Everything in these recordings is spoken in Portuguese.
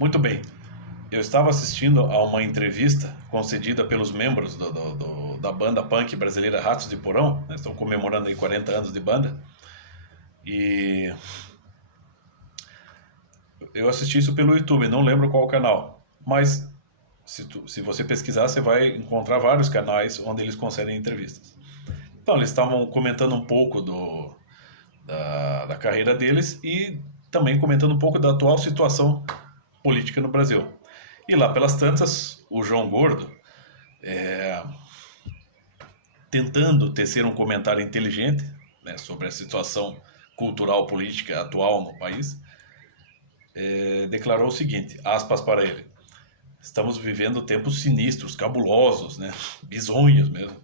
Muito bem. Eu estava assistindo a uma entrevista concedida pelos membros da banda punk brasileira Ratos de Porão, né? Estão comemorando aí 40 anos de banda. E eu assisti isso pelo YouTube, não lembro qual canal. Mas se você pesquisar, você vai encontrar vários canais onde eles concedem entrevistas. Então, eles estavam comentando um pouco da carreira deles e também comentando um pouco da atual situação política no Brasil. E lá pelas tantas, o João Gordo, tentando tecer um comentário inteligente, né, sobre a situação cultural política atual no país, declarou o seguinte, aspas para ele: estamos vivendo tempos sinistros, cabulosos, né, bizonhos mesmo,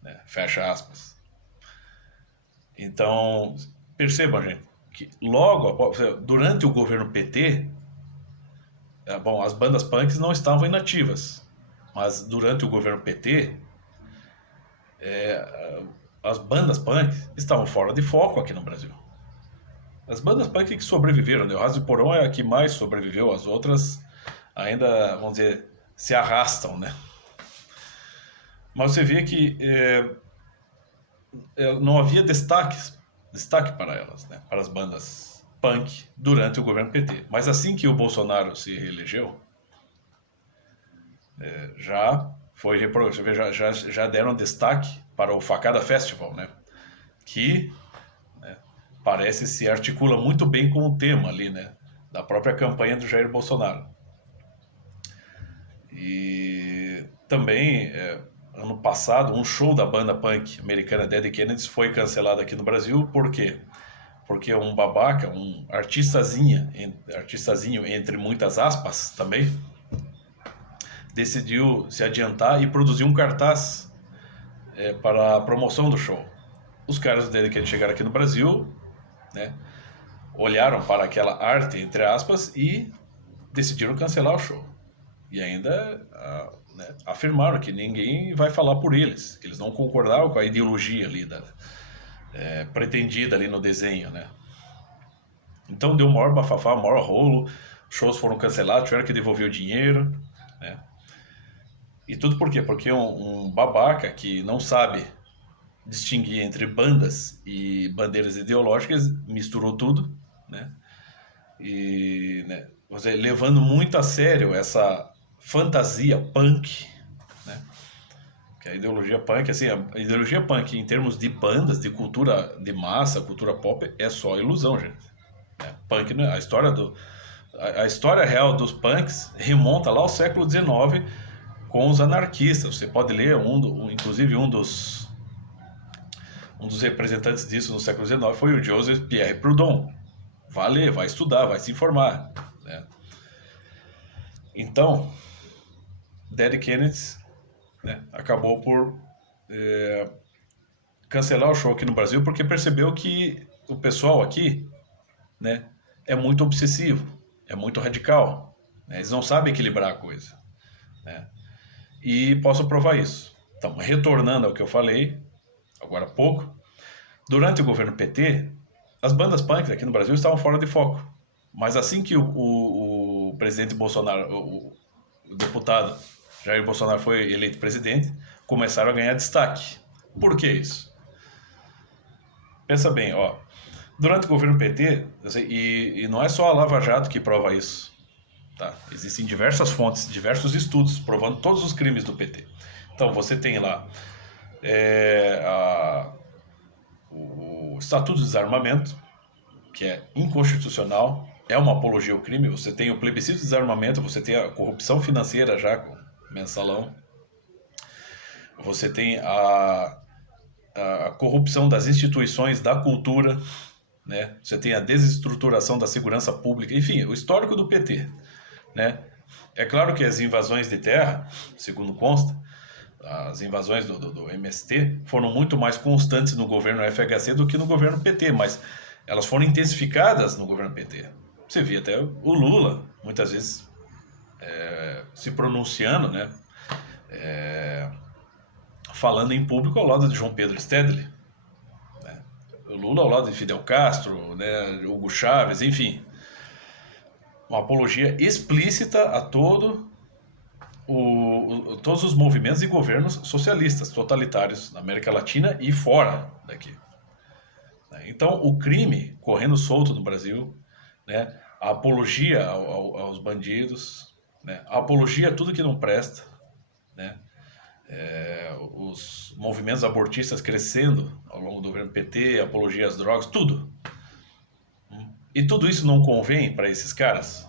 né, fecha aspas. Então, perceba, gente, que logo durante o governo PT, bom, as bandas punks não estavam inativas, mas durante o governo PT, as bandas punk estavam fora de foco aqui no Brasil. As bandas punk que sobreviveram, né? O Ratos de Porão é a que mais sobreviveu, as outras ainda, vamos dizer, se arrastam, né? Mas você vê que não havia destaque para elas, né? Para as bandas punk durante o governo PT. Mas assim que o Bolsonaro se reelegeu, já foi já deram destaque para o Facada Festival, né? Que parece se articula muito bem com o tema ali, né? Da própria campanha do Jair Bolsonaro. E também, ano passado, um show da banda punk americana Dead Kennedys foi cancelado aqui no Brasil. Por quê? Porque um babaca, um artistazinho, entre muitas aspas também, decidiu se adiantar e produzir um cartaz para a promoção do show. Os caras do Dead Kennedys chegaram aqui no Brasil, né? Olharam para aquela arte, entre aspas, e decidiram cancelar o show. E ainda né, afirmaram que ninguém vai falar por eles, que eles não concordavam com a ideologia ali pretendida ali no desenho, né? Então deu maior bafafá, maior rolo, shows foram cancelados, tiveram que devolver o dinheiro, né? E tudo por quê? Porque um babaca que não sabe distinguir entre bandas e bandeiras ideológicas misturou tudo, né? E né, você levando muito a sério essa fantasia punk, né? Que a ideologia punk, assim, a ideologia punk em termos de bandas, de cultura de massa, cultura pop, é só ilusão, gente. Punk, né? A história real dos punks remonta lá ao século XIX com os anarquistas. Você pode ler inclusive um dos representantes disso no século XIX foi o Joseph Pierre Proudhon. Vai ler, vai estudar, vai se informar, né? Então, Dead Kennedys, né, acabou por cancelar o show aqui no Brasil porque percebeu que o pessoal aqui, né, é muito obsessivo, é muito radical, né? Eles não sabem equilibrar a coisa, né? E posso provar isso. Então, retornando ao que eu falei agora há pouco, durante o governo PT, as bandas punks aqui no Brasil estavam fora de foco. Mas assim que o presidente Bolsonaro, o deputado Jair Bolsonaro foi eleito presidente, começaram a ganhar destaque. Por que isso? Pensa bem, ó. Durante o governo PT, e não é só a Lava Jato que prova isso, tá? Existem diversas fontes, diversos estudos provando todos os crimes do PT. Então você tem lá o Estatuto de Desarmamento, que é inconstitucional, é uma apologia ao crime. Você tem o plebiscito de desarmamento, você tem a corrupção financeira já com mensalão, você tem a corrupção das instituições da cultura, né? Você tem a desestruturação da segurança pública, enfim, o histórico do PT, né? É claro que as invasões de terra, segundo consta, as invasões do MST foram muito mais constantes no governo FHC do que no governo PT, mas elas foram intensificadas no governo PT. Você via até o Lula, muitas vezes, se pronunciando, né? Falando em público ao lado de João Pedro Stedley, né? O Lula ao lado de Fidel Castro, né? Hugo Chávez, enfim. uma apologia explícita a todos os movimentos e governos socialistas, totalitários na América Latina e fora daqui. Então, o crime correndo solto no Brasil, né? A apologia aos bandidos, né? A apologia a tudo que não presta, né? Os movimentos abortistas crescendo ao longo do governo PT, apologia às drogas, tudo. E tudo isso não convém para esses caras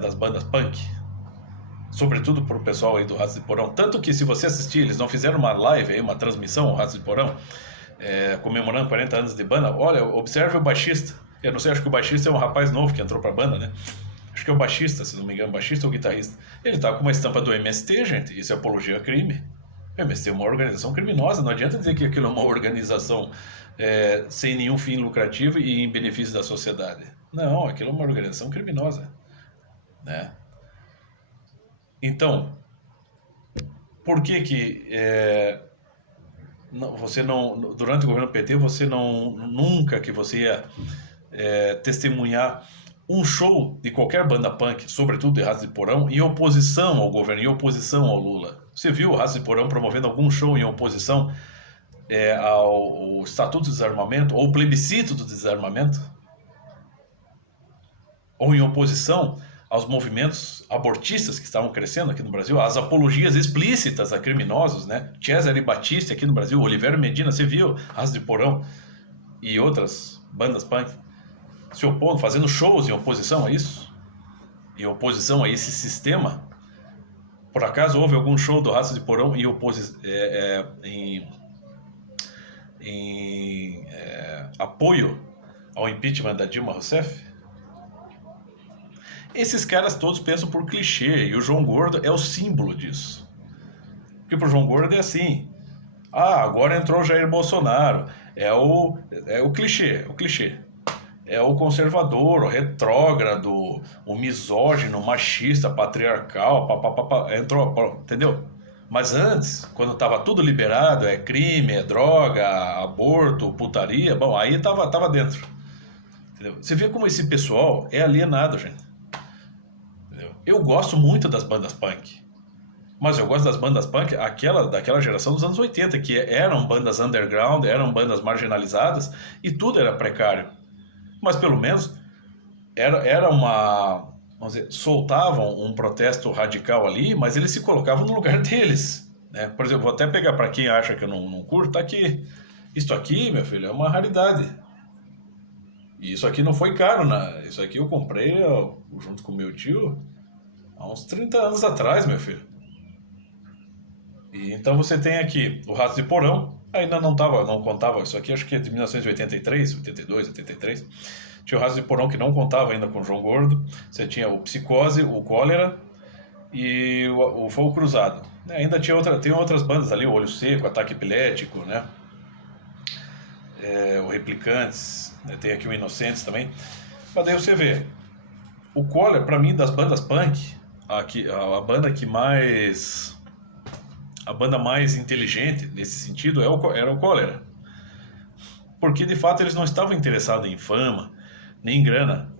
das bandas punk, sobretudo para o pessoal aí do Ratos de Porão. Tanto que, se você assistir, eles não fizeram uma live aí, uma transmissão, o Ratos de Porão, comemorando 40 anos de banda. Olha, observe o baixista. Eu não sei, acho que o baixista é um rapaz novo que entrou pra banda, né? Acho que é o baixista, se não me engano, baixista ou guitarrista. Ele tá com uma estampa do MST, gente. Isso é apologia a crime. O MST é uma organização criminosa. Não adianta dizer que aquilo é uma organização sem nenhum fim lucrativo e em benefício da sociedade. Não, aquilo é uma organização criminosa, né? Então, por que você não, durante o governo PT, você não, nunca que você ia testemunhar um show de qualquer banda punk, sobretudo de Ratos de Porão, em oposição ao governo, em oposição ao Lula? Você viu o Ratos de Porão promovendo algum show em oposição ao Estatuto do Desarmamento, ou plebiscito do desarmamento? Ou em oposição aos movimentos abortistas que estavam crescendo aqui no Brasil, às apologias explícitas a criminosos, né? Cesare Battisti aqui no Brasil, Oliveira Medina, você viu Ratos de Porão e outras bandas punk se opondo, fazendo shows em oposição a isso? Em oposição a esse sistema? Por acaso houve algum show do Ratos de Porão em apoio ao impeachment da Dilma Rousseff? Esses caras todos pensam por clichê, e o João Gordo é o símbolo disso. Porque pro João Gordo é assim: agora entrou o Jair Bolsonaro, é o clichê, é o conservador, o retrógrado, o misógino, o machista, patriarcal, entrou, entendeu? Mas antes, quando tava tudo liberado, é crime, é droga, aborto, putaria, bom, aí tava dentro. Entendeu? Você vê como esse pessoal é alienado, gente. Entendeu? Eu gosto muito das bandas punk, mas eu gosto das bandas punk daquela geração dos anos 80, que eram bandas underground, eram bandas marginalizadas, e tudo era precário. Mas pelo menos era uma, vamos dizer, soltavam um protesto radical ali, mas eles se colocavam no lugar deles, né? Por exemplo, vou até pegar para quem acha que eu não curto, tá aqui. Isso aqui, meu filho, é uma raridade. E isso aqui não foi caro, né? Isso aqui eu comprei junto com meu tio há uns 30 anos atrás, meu filho. E então você tem aqui o Ratos de Porão, ainda não contava, isso aqui acho que é de 1983, 82, 83. Tinha o Ratos de Porão, que não contava ainda com o João Gordo. Você tinha o Psicose, o Cólera e o Fogo Cruzado. Ainda tem outras bandas ali, o Olho Seco, Ataque Epilético, né? O Replicantes, né? Tem aqui o Inocentes também. Mas daí você vê, o Cólera, pra mim, das bandas punk, a banda mais inteligente nesse sentido era o Cólera. Porque de fato eles não estavam interessados em fama, nem em grana.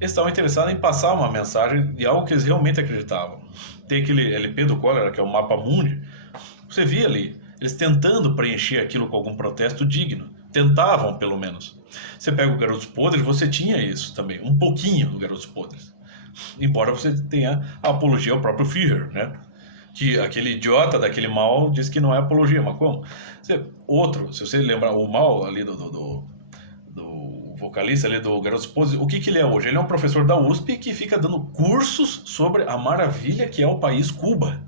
Eles estavam interessados em passar uma mensagem de algo que eles realmente acreditavam. Tem aquele LP do Cólera, que é o Mapa Mundi. Você via ali, eles tentando preencher aquilo com algum protesto digno. Tentavam, pelo menos. Você pega o Garotos Podres, você tinha isso também. Um pouquinho do Garotos Podres. Embora você tenha a apologia ao próprio Führer, né? Que aquele idiota daquele Mal diz que não é apologia, mas como? Se você lembrar o Mal ali do vocalista ali do Garotos Podres, o que ele é hoje? Ele é um professor da USP que fica dando cursos sobre a maravilha que é o país Cuba.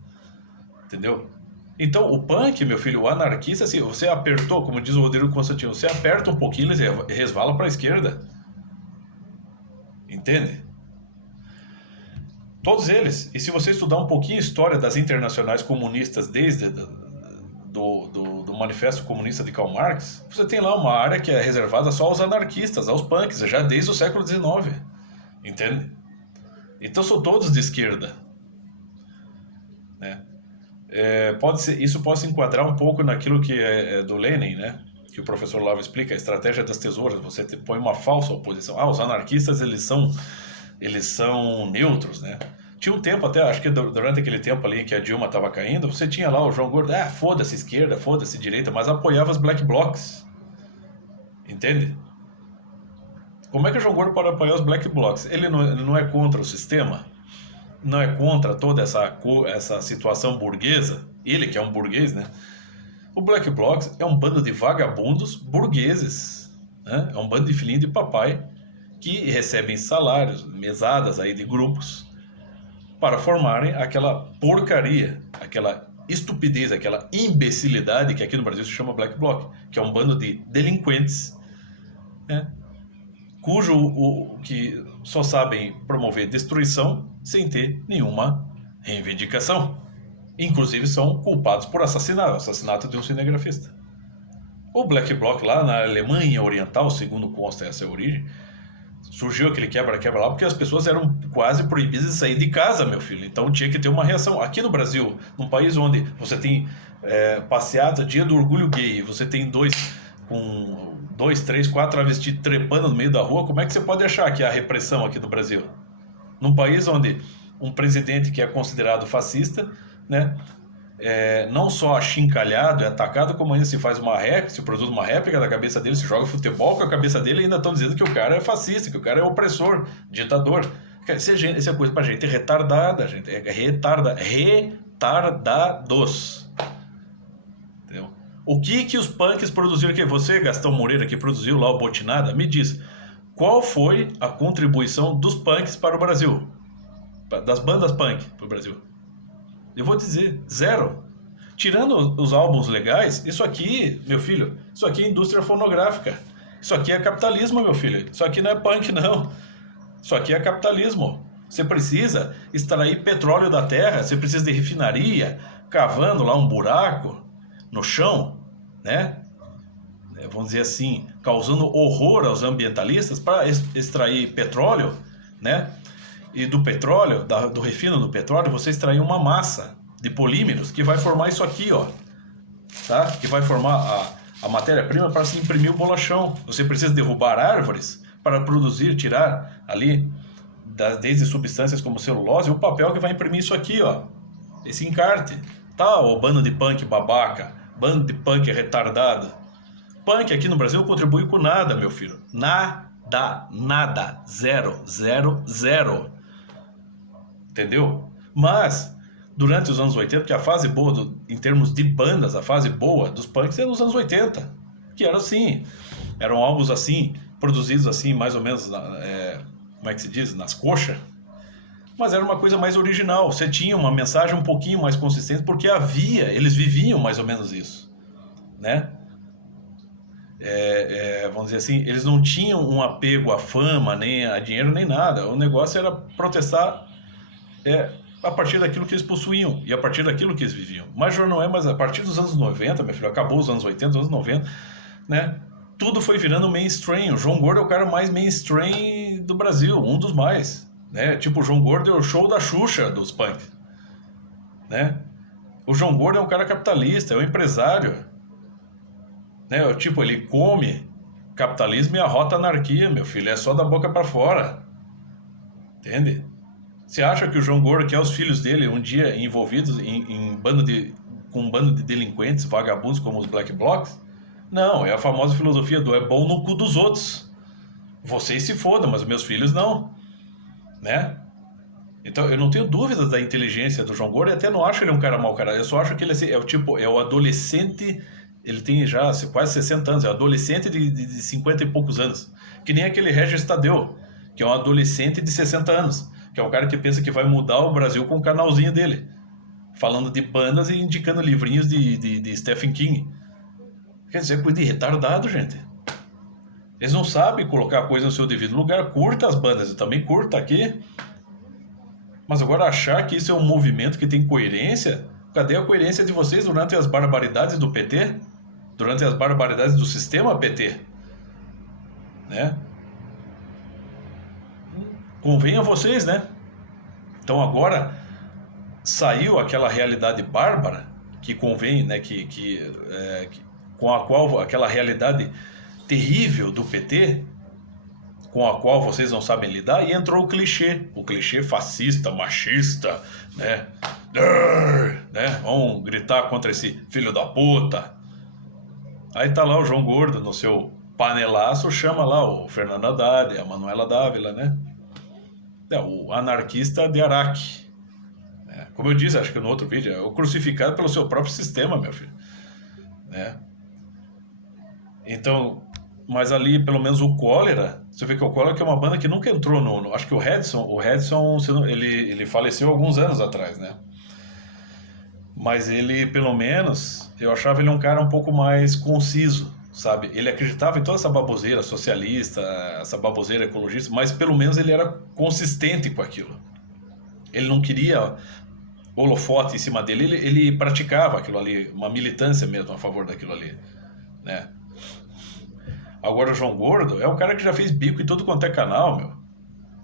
Entendeu? Então, o punk, meu filho, o anarquista, assim, você apertou, como diz o Rodrigo Constantino, você aperta um pouquinho, ele resvala para a esquerda. Entende? Todos eles. E se você estudar um pouquinho a história das internacionais comunistas desde do Manifesto Comunista de Karl Marx, você tem lá uma área que é reservada só aos anarquistas, aos punks, já desde o século XIX. Entende? Então são todos de esquerda. Né? Isso pode se enquadrar um pouco naquilo que é do Lenin, né? Que o professor Lava explica, a estratégia das tesouras. Você põe uma falsa oposição. Os anarquistas, eles são eles são neutros, né? Tinha um tempo até, acho que durante aquele tempo ali que a Dilma estava caindo, você tinha lá o João Gordo, foda-se esquerda, foda-se direita, mas apoiava as black blocs, entende? Como é que o João Gordo pode apoiar os black blocs? Ele não é contra o sistema? Não é contra toda essa situação burguesa? Ele que é um burguês, né? O black blocs é um bando de vagabundos burgueses, né? É um bando de filhinho de papai que recebem salários, mesadas aí de grupos, para formarem aquela porcaria, aquela estupidez, aquela imbecilidade que aqui no Brasil se chama Black Bloc, que é um bando de delinquentes, né, que só sabem promover destruição sem ter nenhuma reivindicação. Inclusive são culpados por assassinato de um cinegrafista. O Black Bloc lá na Alemanha Oriental, segundo consta essa é a origem, surgiu aquele quebra-quebra lá porque as pessoas eram quase proibidas de sair de casa, meu filho. Então tinha que ter uma reação. Aqui no Brasil, num país onde você tem passeata, dia do orgulho gay, você tem dois, três, quatro travestis trepando no meio da rua, como é que você pode achar que há repressão aqui no Brasil? Num país onde um presidente que é considerado fascista, né, não só achincalhado, é atacado, como ainda se faz se produz uma réplica da cabeça dele, se joga futebol com a cabeça dele e ainda estão dizendo que o cara é fascista, que o cara é opressor, ditador. Isso é coisa pra gente retardada, gente. Retardados. Entendeu? O que os punks produziram aqui? Você, Gastão Moreira, que produziu lá o Botinada, me diz, qual foi a contribuição dos punks para o Brasil? Das bandas punk para o Brasil? Eu vou dizer, zero. Tirando os álbuns legais, isso aqui, meu filho, isso aqui é indústria fonográfica. Isso aqui é capitalismo, meu filho. Isso aqui não é punk, não. Isso aqui é capitalismo. Você precisa extrair petróleo da terra, você precisa de refinaria, cavando lá um buraco no chão, né? Vamos dizer assim, causando horror aos ambientalistas para extrair petróleo, né? E do petróleo, do refino do petróleo, você extrair uma massa de polímeros que vai formar isso aqui, ó, tá? Que vai formar a matéria-prima para se imprimir o bolachão. Você precisa derrubar árvores para produzir, tirar ali, desde substâncias como celulose, o papel que vai imprimir isso aqui, ó, esse encarte. Tá, ó, bando de punk babaca, bando de punk retardado. Punk aqui no Brasil contribui com nada, meu filho. Nada. Zero. Entendeu? Mas, durante os anos 80, que a fase boa, em termos de bandas, a fase boa dos punks é nos anos 80. Que era assim, eram álbuns assim, produzidos assim, mais ou menos, como é que se diz? Nas coxas. Mas era uma coisa mais original. Você tinha uma mensagem um pouquinho mais consistente, porque eles viviam mais ou menos isso, né? Vamos dizer assim, eles não tinham um apego à fama, nem a dinheiro, nem nada. O negócio era protestar a partir daquilo que eles possuíam e a partir daquilo que eles viviam. Mas já não é mais a partir dos anos 90, meu filho, acabou os anos 80, os anos 90, né? Tudo foi virando mainstream. O João Gordo é o cara mais mainstream do Brasil, um dos mais, né? Tipo, o João Gordo é o show da Xuxa dos punk, né? O João Gordo é um cara capitalista, é um empresário, né? Tipo, ele come capitalismo e arrota anarquia, meu filho, é só da boca para fora, entende? Você acha que o João Gordo quer os filhos dele um dia envolvidos com um bando de delinquentes, vagabundos como os Black Blocs? Não, é a famosa filosofia do é bom no cu dos outros. Vocês se fodam, mas meus filhos não, né? Então eu não tenho dúvidas da inteligência do João Gordo e até não acho ele um cara mau cara. Eu só acho que ele é o adolescente, ele tem já quase 60 anos, é o adolescente de 50 e poucos anos. Que nem aquele Regis Tadeu, que é um adolescente de 60 anos. Que é um cara que pensa que vai mudar o Brasil com o canalzinho dele, falando de bandas e indicando livrinhos de Stephen King. Quer dizer, é coisa de retardado, gente. Eles não sabem colocar a coisa no seu devido lugar. Curta as bandas, eu também curto aqui. Mas agora achar que isso é um movimento que tem coerência? Cadê a coerência de vocês durante as barbaridades do PT? Durante as barbaridades do sistema PT? Né? Convém a vocês, né? Então agora saiu aquela realidade bárbara que convém, né? Com a qual aquela realidade terrível do PT com a qual vocês não sabem lidar, e entrou o clichê fascista, machista, né? Vamos gritar contra esse filho da puta. Aí tá lá o João Gordo no seu panelaço, chama lá o Fernando Haddad, a Manuela Dávila, né? O anarquista de Araque. Como eu disse, acho que no outro vídeo, é o crucificado pelo seu próprio sistema, meu filho. Né? Então, mas ali, pelo menos o Cólera, você vê que o Cólera que é uma banda que nunca entrou acho que o Redson, ele faleceu alguns anos atrás, né? Mas ele, pelo menos, eu achava ele um cara um pouco mais conciso, sabe? Ele acreditava em toda essa baboseira socialista, essa baboseira ecologista, mas pelo menos ele era consistente com aquilo. Ele não queria holofote em cima dele, ele praticava aquilo ali, uma militância mesmo a favor daquilo ali, né? Agora o João Gordo é o cara que já fez bico em tudo quanto é canal, meu.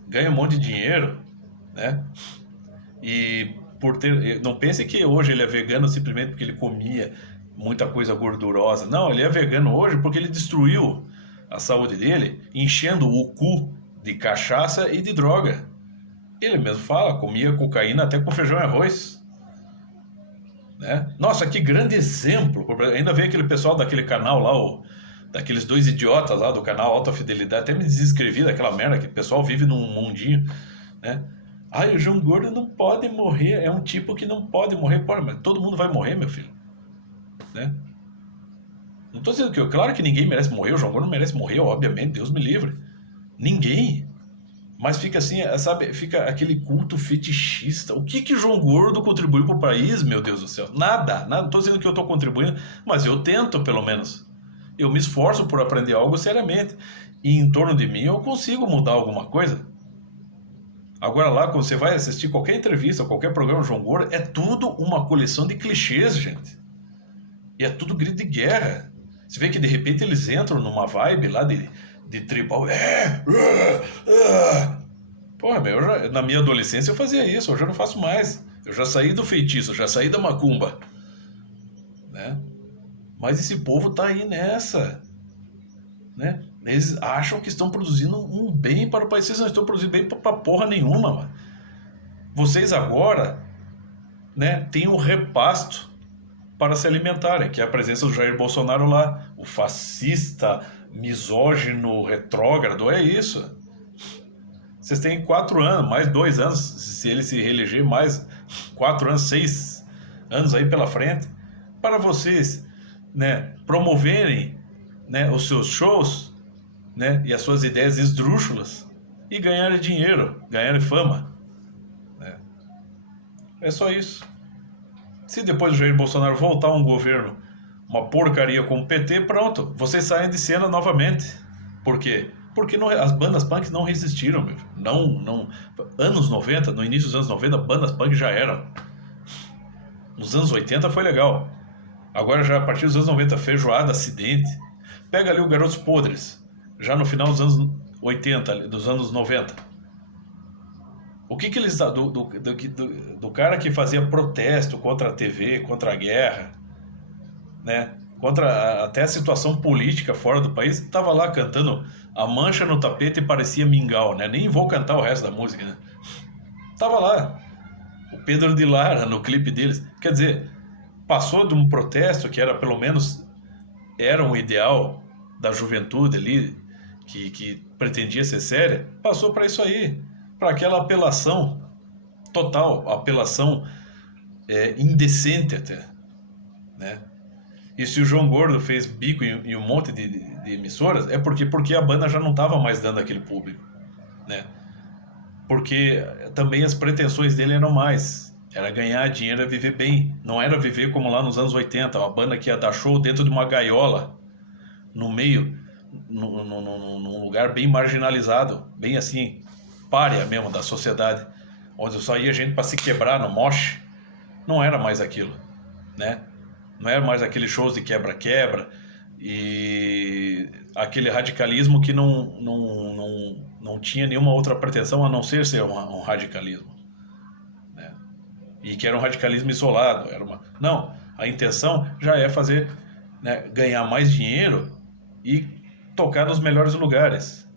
Ganha um monte de dinheiro, né? E não pense que hoje ele é vegano simplesmente porque ele comia muita coisa gordurosa. Não, ele é vegano hoje porque ele destruiu a saúde dele enchendo o cu de cachaça e de droga. Ele mesmo fala, comia cocaína até com feijão e arroz. Né? Nossa, que grande exemplo. Ainda veio aquele pessoal daquele canal lá, daqueles dois idiotas lá do canal Alta Fidelidade, até me desinscrevi daquela merda que o pessoal vive num mundinho, né? Ai, o João Gordo não pode morrer, é um tipo que não pode morrer. Pô, mas todo mundo vai morrer, meu filho. Né? Não tô dizendo claro que ninguém merece morrer, o João Gordo não merece morrer, obviamente, Deus me livre. Ninguém. Mas fica assim, sabe, fica aquele culto fetichista. O que o João Gordo contribuiu pro país, meu Deus do céu? Nada. Não tô dizendo que eu tô contribuindo, mas eu tento, pelo menos. Eu me esforço por aprender algo seriamente. E em torno de mim eu consigo mudar alguma coisa. Agora lá, quando você vai assistir qualquer entrevista, qualquer programa do João Gordo, é tudo uma coleção de clichês, gente. E é tudo grito de guerra. Você vê que de repente eles entram numa vibe lá de tribal. Porra, na minha adolescência eu fazia isso, hoje eu não faço mais. Eu já saí do feitiço, já saí da macumba. Né? Mas esse povo tá aí nessa. Né? Eles acham que estão produzindo um bem para o país. Vocês não estão produzindo bem pra porra nenhuma, mano. Vocês agora, né, têm um repasto para se alimentarem, que é a presença do Jair Bolsonaro lá. O fascista, misógino, retrógrado, é isso. Vocês têm 4 anos, mais 2 anos, se ele se reeleger, mais 4 anos, 6 anos aí pela frente, para vocês, né, promoverem, né, os seus shows, né, e as suas ideias esdrúxulas e ganharem dinheiro, ganharem fama. Né? É só isso. Se depois do Jair Bolsonaro voltar um governo, uma porcaria como o PT, pronto, vocês saem de cena novamente. Por quê? Porque as bandas punk não resistiram, meu. Não, anos 90, no início dos anos 90, bandas punk já eram. Nos anos 80 foi legal. Agora já a partir dos anos 90, Feijoada, Acidente. Pega ali o Garotos Podres, já no final dos anos 80, dos anos 90. O que eles... Do cara que fazia protesto contra a TV, contra a guerra, né? Contra até a situação política fora do país, tava lá cantando A Mancha no Tapete e parecia Mingau, né? Nem vou cantar o resto da música, né? Tava lá. O Pedro de Lara no clipe deles. Quer dizer, passou de um protesto que era pelo menos era um ideal da juventude ali, que pretendia ser séria, passou para isso aí, para aquela apelação total, apelação indecente até, né? E se o João Gordo fez bico em um monte de emissoras, é porque a banda já não estava mais dando aquele público, né? Porque também as pretensões dele eram mais. Era ganhar dinheiro, era viver bem. Não era viver como lá nos anos 80, uma banda que ia dar show dentro de uma gaiola, no meio, num lugar bem marginalizado, bem assim, pária mesmo da sociedade, onde só ia gente para se quebrar no moche. Não era mais aquilo, né? Não era mais aqueles shows de quebra-quebra e aquele radicalismo que não tinha nenhuma outra pretensão a não ser um radicalismo, né? E que era um radicalismo isolado. Não, a intenção já é fazer, né, ganhar mais dinheiro e tocar nos melhores lugares,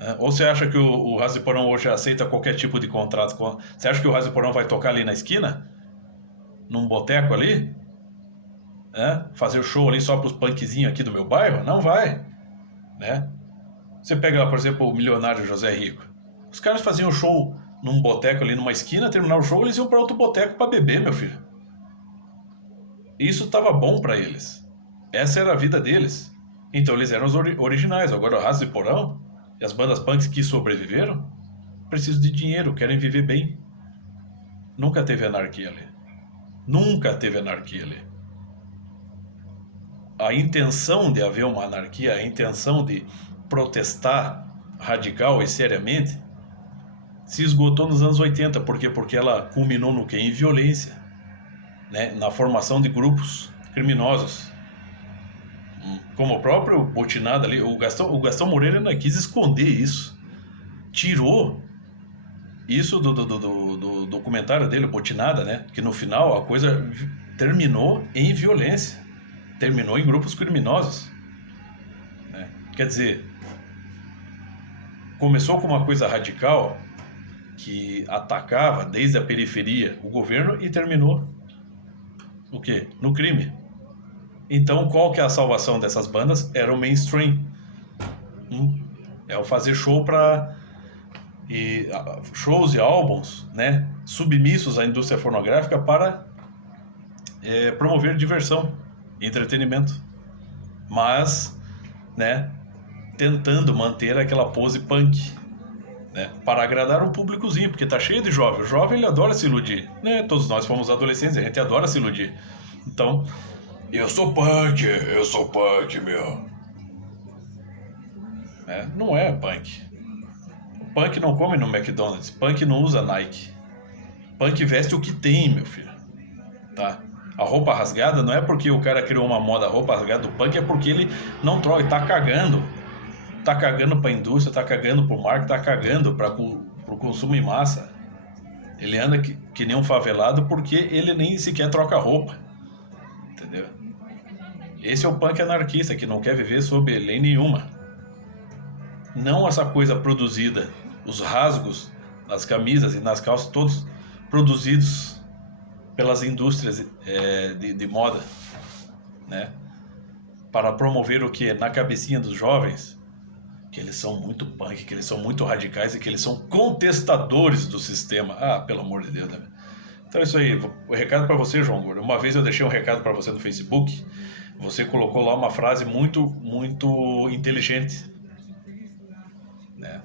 Né? Ou você acha que o Raso de Porão hoje aceita qualquer tipo de contrato? Você acha que o Raso de Porão vai tocar ali na esquina? Num boteco ali? Né? Fazer o show ali só pros punkzinhos aqui do meu bairro? Não vai. Né? Você pega, por exemplo, o milionário José Rico. Os caras faziam show num boteco ali numa esquina, terminar o show, eles iam para outro boteco para beber, meu filho. Isso tava bom para eles. Essa era a vida deles. Então eles eram os originais. Agora o Raso de Porão e as bandas punks que sobreviveram precisam de dinheiro, querem viver bem. Nunca teve anarquia ali. Nunca teve anarquia ali. A intenção de haver uma anarquia, a intenção de protestar radical e seriamente se esgotou nos anos 80. Por quê? Porque ela culminou no quê? Em violência, né? Na formação de grupos criminosos. Como o próprio Botinada ali, o Gastão Moreira ainda quis esconder isso. Tirou isso do documentário dele, o Botinada, né? Que no final a coisa terminou em violência. Terminou em grupos criminosos. Né? Quer dizer, começou com uma coisa radical que atacava desde a periferia o governo e terminou o quê? No crime. Então, qual que é a salvação dessas bandas? Era o mainstream. É o fazer show shows e álbuns, né, submissos à indústria fonográfica para promover diversão e entretenimento. Mas, né, tentando manter aquela pose punk, né, para agradar um públicozinho, porque tá cheio de jovem. O jovem, ele adora se iludir, né? Todos nós fomos adolescentes, a gente adora se iludir. Então, eu sou punk, meu. Não é punk. O punk não come no McDonald's, punk não usa Nike. Punk veste o que tem, meu filho. Tá? A roupa rasgada não é porque o cara criou uma moda, a roupa rasgada do punk é porque ele não troca, tá cagando. Tá cagando pra indústria, tá cagando pro marketing, tá cagando pro consumo em massa. Ele anda que nem um favelado porque ele nem sequer troca roupa. Entendeu? Esse é o punk anarquista que não quer viver sob lei nenhuma. Não essa coisa produzida, os rasgos nas camisas e nas calças, todos produzidos pelas indústrias de moda, né? Para promover o que? Na cabecinha dos jovens, que eles são muito punk, que eles são muito radicais e que eles são contestadores do sistema. Ah, pelo amor de Deus, né? Então é isso aí. O recado para você, João Gordo. Uma vez eu deixei um recado para você no Facebook. Você colocou lá uma frase muito, muito inteligente, né?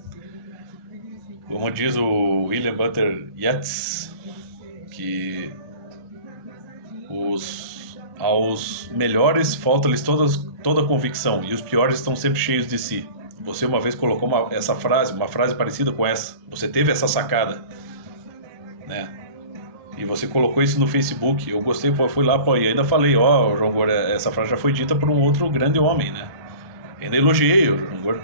Como diz o William Butler Yeats, que aos melhores falta-lhes toda a convicção e os piores estão sempre cheios de si. Você uma vez colocou uma frase parecida com essa. Você teve essa sacada, né? E você colocou isso no Facebook. Eu gostei, fui lá e ainda falei, João Gordo, essa frase já foi dita por um outro grande homem, né? Ainda elogiei o João Gordo.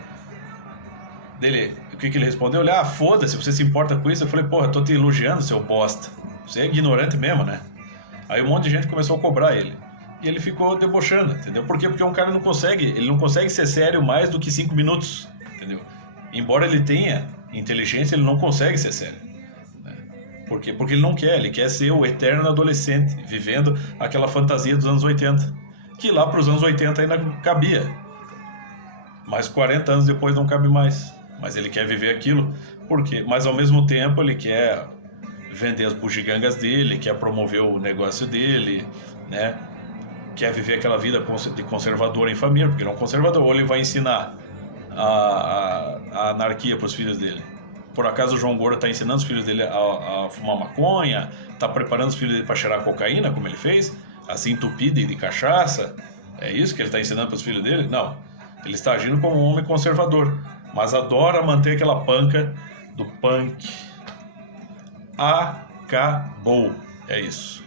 Dele, o que ele respondeu? Ele, foda-se, você se importa com isso? Eu falei, porra, tô te elogiando, seu bosta. Você é ignorante mesmo, né? Aí um monte de gente começou a cobrar ele. E ele ficou debochando, entendeu? Por quê? Porque um cara não consegue ser sério mais do que 5 minutos, entendeu? Embora ele tenha inteligência, ele não consegue ser sério. Né? Por quê? Porque ele quer ser o eterno adolescente, vivendo aquela fantasia dos anos 80, que lá para os anos 80 ainda cabia. Mas 40 anos depois não cabe mais. Mas ele quer viver aquilo, por quê? Mas ao mesmo tempo ele quer vender as bugigangas dele, quer promover o negócio dele, né? Quer viver aquela vida de conservador em família, porque ele é um conservador, ou ele vai ensinar a anarquia para os filhos dele. Por acaso o João Gordo está ensinando os filhos dele a fumar maconha, está preparando os filhos dele para cheirar cocaína, como ele fez, assim entupir de cachaça? É isso que ele está ensinando para os filhos dele? Não. Ele está agindo como um homem conservador, mas adora manter aquela panca do punk. Acabou. É isso.